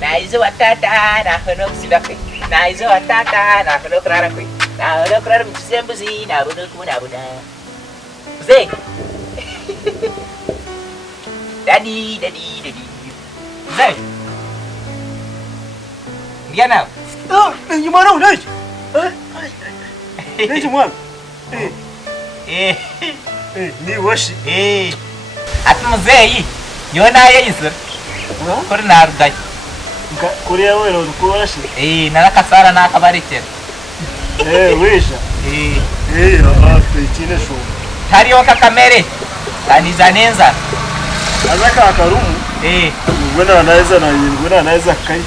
Naizo watata na hono sidakwe. Naizo watata na hono krarakwe. Na hono krarak msembuzi na hono kuna buna. Zé. Daddy. Zé. Diana. Ni mano, leite. Leite, mano. Ni washi. Atu mzee hii. Nyona yeye sir. Kuri na arudai. Kuri wewe ndo kuwashi. Na kasara na kabarite. Wisha. Tuichine show. Tariyo kakamere. Taniza nenza. Azaka akarumu. Ngwena anaweza kai.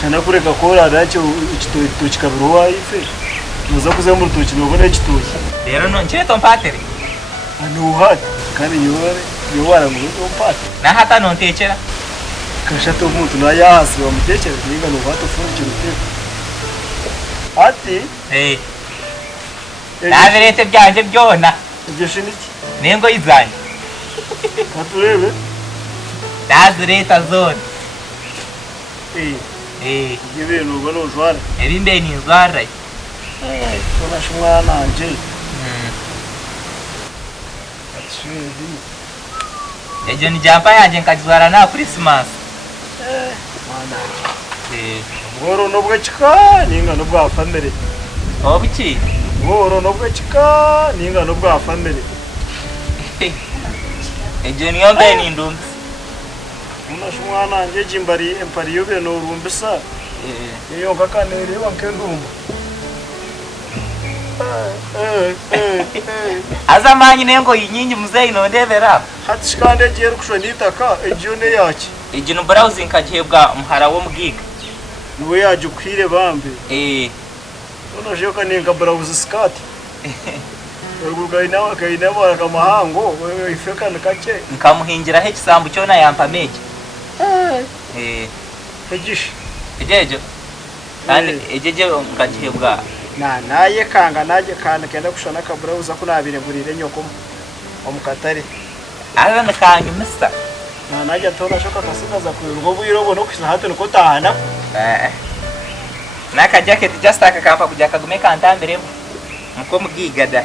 Shana kureka kora dacho ichito chikabiruwa ife. Tuza kuzemura tuchi nobone chitoki. Rero no ncheto mpatere. Anuhat kandi yowara mu mpate. Na hata no ntechera. Kashato muntu na yahasi bamutekera niga no hato furukira uteko. Ati Navirete byanje byona. Ibyo shiniki. Nengo izanye. Katurebe. Nazireta zone. Ibintu ubona ujwara. Ebimbe ni nzwara. Kona shumwana anje. Ejo ni jampa yanje nkajwara na Christmas. Mana. Ngoro nobwe chika ninga nobwa family. Obuchi. Ngoro nobwe chika ninga nobwa family. Ejo ni yombe ni ndumbi. Una shumwana anje jimbari empari yobe no rumbisa. Iyo kakanere wankendumba. Azamanyi nengo yinyinyi muzei no ndebera. Hatishikande jeru kushonitaka ejone yaki. Ejino browsing kajebwa muhara wo mugiga. Niwe yaje kwire bambe. Ono joka ninga browse skirt. Ugugaina kaina baraka mahango ifeka nakache. Nkamuhingira he kisambu cyona yampa meje. Ejish. Ejejo. Kandi ejeje ngajebwa. Naye kanga naje kana kenda kushona ka browse kunabire ngurire nyoko omukatare. Arana kanyu mista. Naje ntona shoka kasika za kurugo buyirobo no kisa hato niko tahana. Naka jacket just akakampa kuja kagumeka antambere muko mugiga da.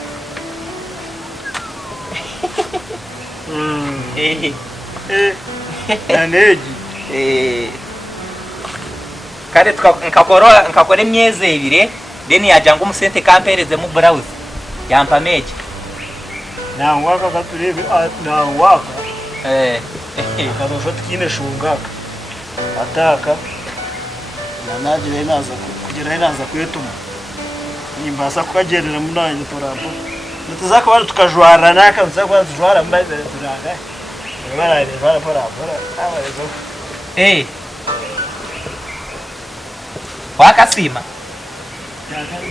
Naneji. Kare nkakora imyeze ibire then yajanga umusente kampereze mu browse yampa meje. Nangwaka katurebe nangwaka. Kadosho tukine shungaka. Ataka. Nanaje naza kugira naza kwetuma. Nimbasa kukagerera munanye torambo. Nituzaka bari tukajwara naka nzakwa zjwara mbaye turaga. Bara para. Wakasima.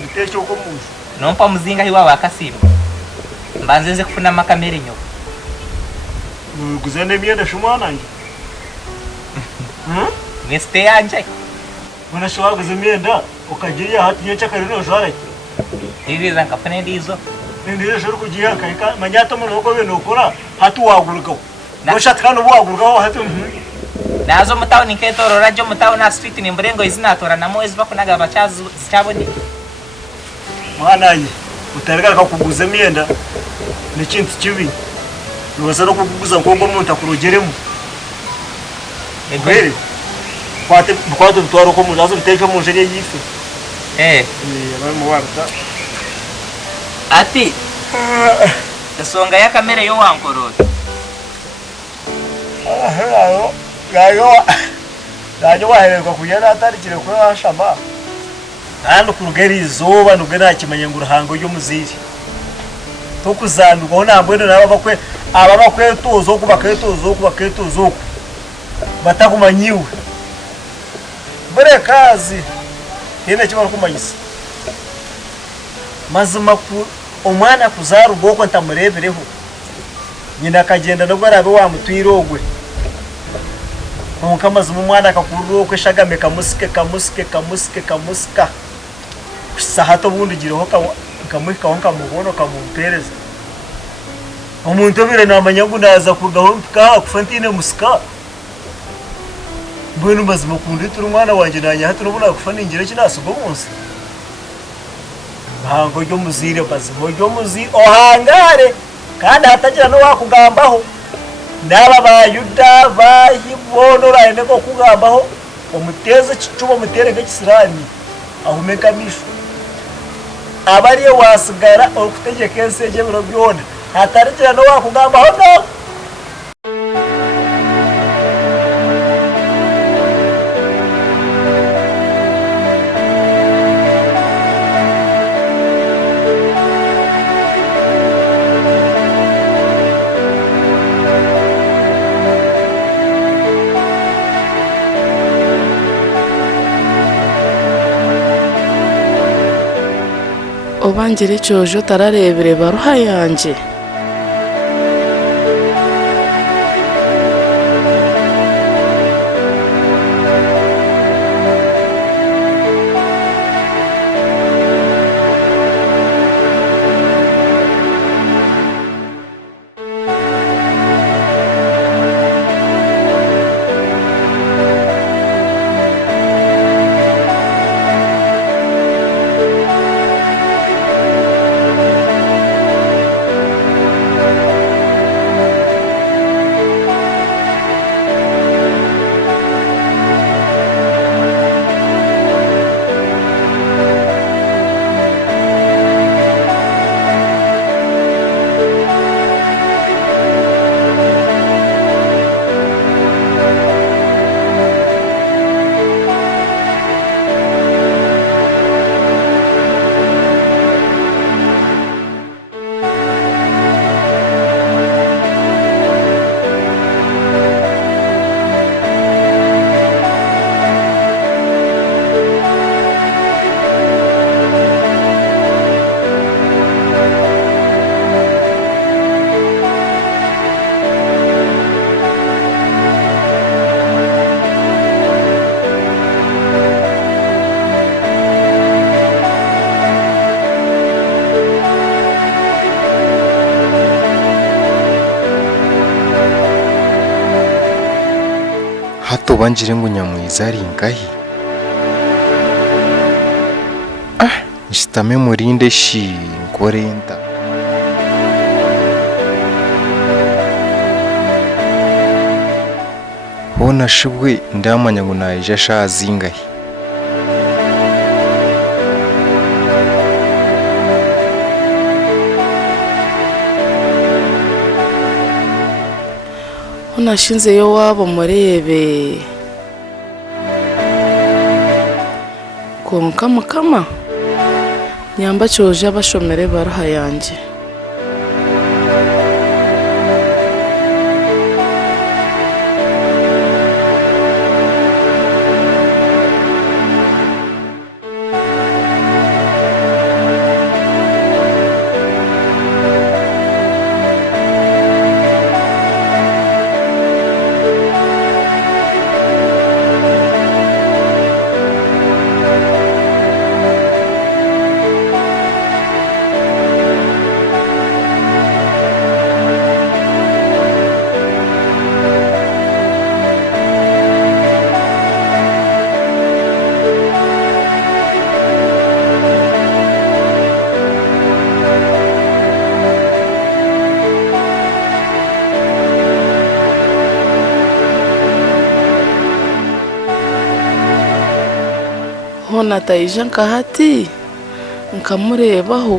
Bitecho ko munzu. Nompa muzinga hiwa wakasima. Mbanzenze kufuna makamera nyo. Guzane myenda shumananje. Neste yanje. Mwana shwa guze myenda ukagiye hati nyecha karino jwara. Ibi zankafane ndizo. Ndire shuru kugiye kaika manyato muloko beno ukora hatu wagurugao. Mushatkano wagurugao hatu. Nazo mutawo niketoro rajo mutawo na street ni mrengo izinatora na moezi bakunaga abachazi zicaboni. Mwana utareka kukuguza myenda ni kintu kibi. Nubaza no kukuguza nkongo muntu akurogeremo. Egwere. Kwate bitwaro ko muzazo biteke mu njeri yife. Barimo warta. Ati. Esonga ya kamera yo wankorora. Gayo wahererwa kugera atarikire ko ashamba. Kandi kurugera izuba nubwo kimanye ngo ruhango ryo muziri. To kuzandurwa nambwe ababakwe tuzo kubaketozo. Batakumanyiwe. Bure kazi. Hene kimara kumanyisa. Mazima ku omwana kuzaru boko ntamurebereho. Nyina kagenda nubwo arabe wa mutwirogwe. Kamaze umwana akakururo kweshagame kamusika. Sahato bundi gireho kamuhika wonka mubono kamumpereza. Umuntu bire namanya ngo naza kugaho ka kufantine musika. mbona mazima kunditira umwana wanje nanye hatira ubona kufaningira kinasugo munsi hango ryo muzire bazimo ryo muzi ohangare kandi hatagira no wakugambaho naba bayuda bayibonora ene ko kugambaho umuteze kicuba mutere nk'ikisirani ahumeka mishu abariye wasigara okutegeka enseje biro byona hatarigira no wakugambaho no obangire cyojo tararebere baruha yanje hato banjire ngo nyamwiza ari ingahi nshitame murinde shi ngorenda hona shibwe ndamanya ngo naje shazi ingahi unashinze yo wabo murebe konka mukama nyamba cyoje abashomere baruha yanje hona taija nkahati nkamurebaho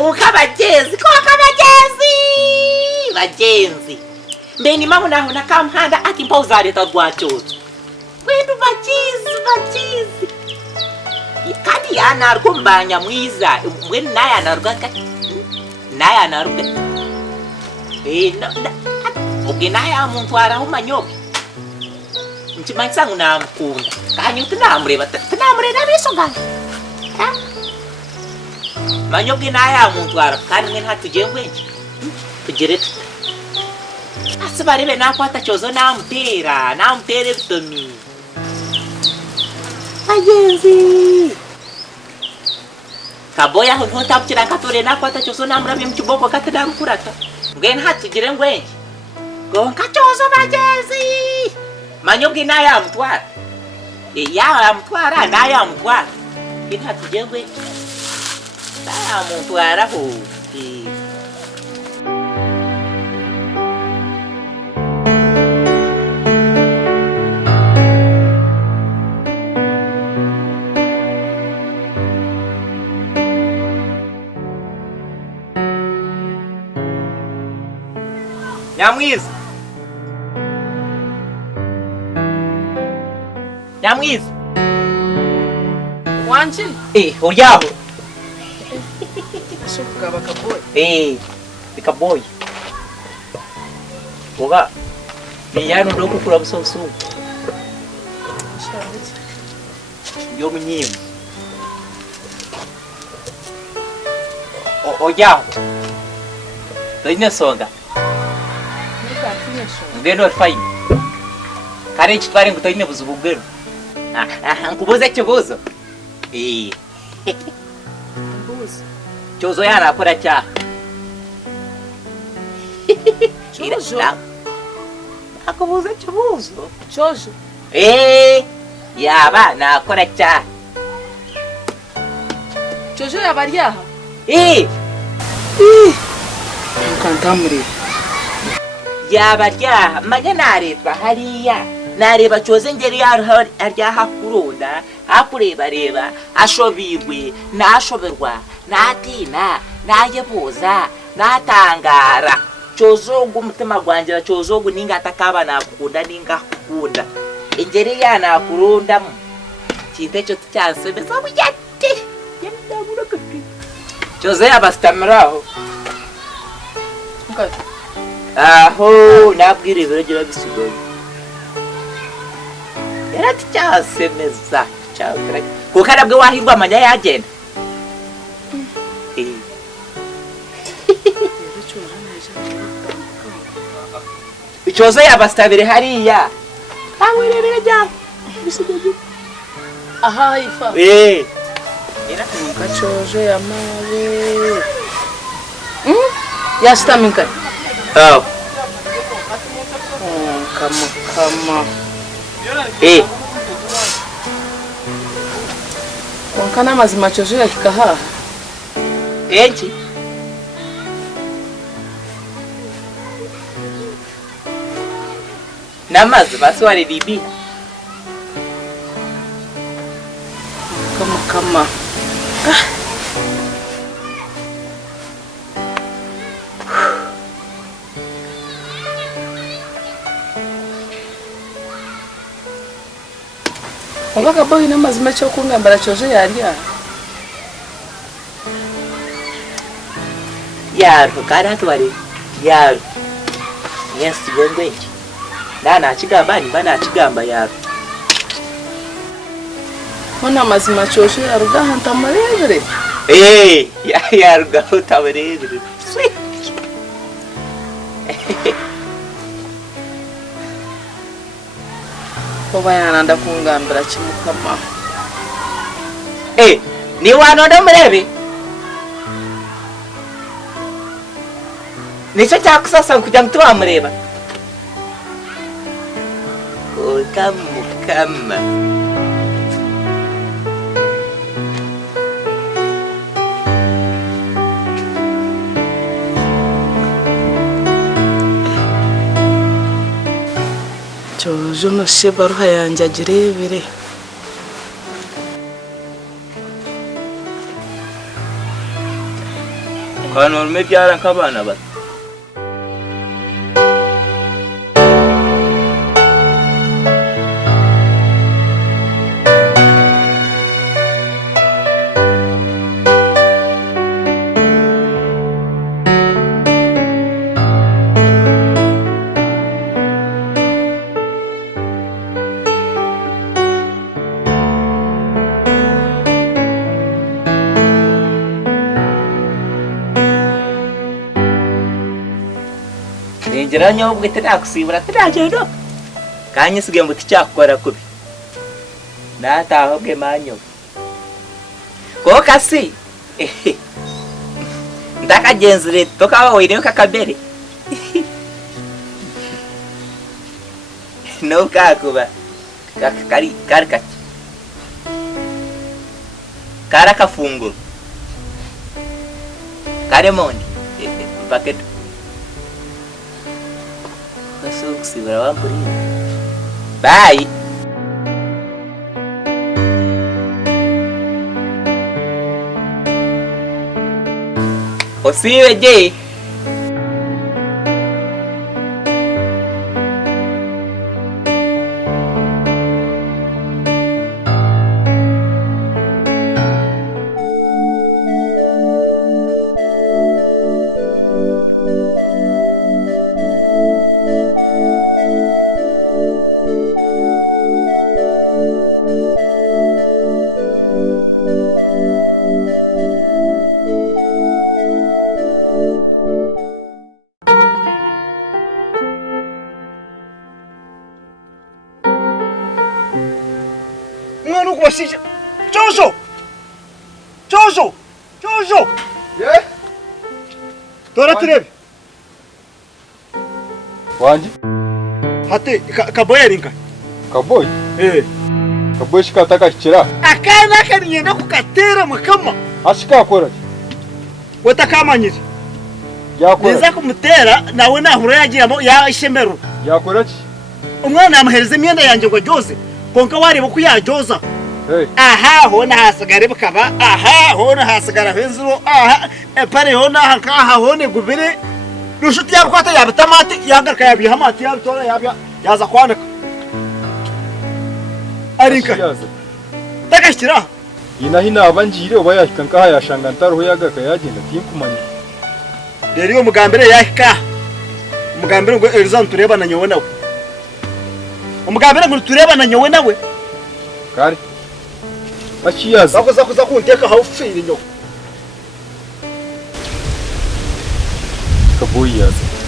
ukabagezi bagenzi mbeni mama naho nakamuhanda ati mpoza leta rwacozo kwindu bagizi kandi yanarwo mbanya mwiza mwe nayanarwa ubwe naya muntu arahumanyoke nchimanyisa ngunamukunda kanyu tunamureba bisongana manyoke naya muntu ara kandi mwe ntatugengwenje tugere asibarebe nakwata chozo namutere vitomi bagenzi kaboya ho ntabukira katore nakwata chozo namurabye mu kiboko katadarufurata ngene hatugire ngwenje gonka chozo bagenzi manyoke naya mutwara ya mutwara naya mutwara ngene hatugire ngwenje naya mutwara ho Nyamwiza wanje uryaho shuka bakaboy bikaboy boga biyano ndo kukura busoso yo munyimba uryaho Toine songa ngeno fine kare chitware ngutoine buzubugero nkubuze kibuzo mbuzi chozo yana akora cyaha chozo akubuze kibuzo chozo yaba nakora cyaha chozo yabaryaha nkantamuri yabaryaha manya naretwa hariya nareba choze ngeri yaryaha kuronda hakureba ashobirwe nashoberwa natina nayebuza natangara chozo gumutima gwangira chozo guninga atakaba nakukunda ninga kukunda ingeri yana kurunda kinte cyo cyansebeza bujyati yamdabura kati choze abastamiraho aho nabwire ibiragiro bisigoye yarati cyasemeza cyagera kuko bwe wahirwa amanya yagenda icoze yabastabire hariya awirebere jya bisigoye aha ifa ira kachozo ya mawe yastamika kama wankana mazima chozo ya kikaha enchi namazi baswari bibi kama Waka boy na mazima cyo kungambara chozo yarya yaro kana twari yaro yes wengwe nana chigamba ni bana chigamba yaro Mona mazima chozo yaruga hanta marebere yaruga hanta marebere Koba yananda kungambira kimukama ni wanoda murebe nicho cyakusasa kujya mtuwa mureba kamukama chozo no shebaruha yanje agirebere Kana urume byara nk'abana bato. Ninjira nyobwe tirakusibura tirajeno. Kanye sige mbuti cyakora kubi. Nataho bwe manyo. Ko kasi. Ndakagenzure toka woire kakabere. No kakuba. Kari karkat. Kara kafunguro. Karemoni. Paket. Kusibura wampuri. Bye. Osiwe je. Mwana ukubashije. Jojo. Ye? Tora turebe. Wanje? Hate kaboya rinka. Kaboy? Kaboy shikataka kira. Akana kanienda kukatera makama. Ashika akora. Watakamanyije. Yakora. Niza kumutera nawe nahura yagiye ya ishemero. Yakora ki? Umwana yamuhereza imyenda yanjye ngo joze. Konka wareba ko yajoza. Aha hona hasigare bukaba. Aha hona hasigara hezuro. Aha pare hona hakaha hone gubire. Rushuti yakwata yabitamati yagarka yabihamati yabitora yabya yaza kwanaka. Arinka. Takashira. Hina abanjire oba yahikanka yashanga ntaro yagaka yagenda tinkumanya. Rero iyo mugambere yahika. Umugambere ngo Elizan tureba na nyowe nawe. Umugambere ngo tureba na nyowe nawe. Kari. Bachiyaza. Bakoza kuza kunteka hawufire nyowe. Kaboy yaza.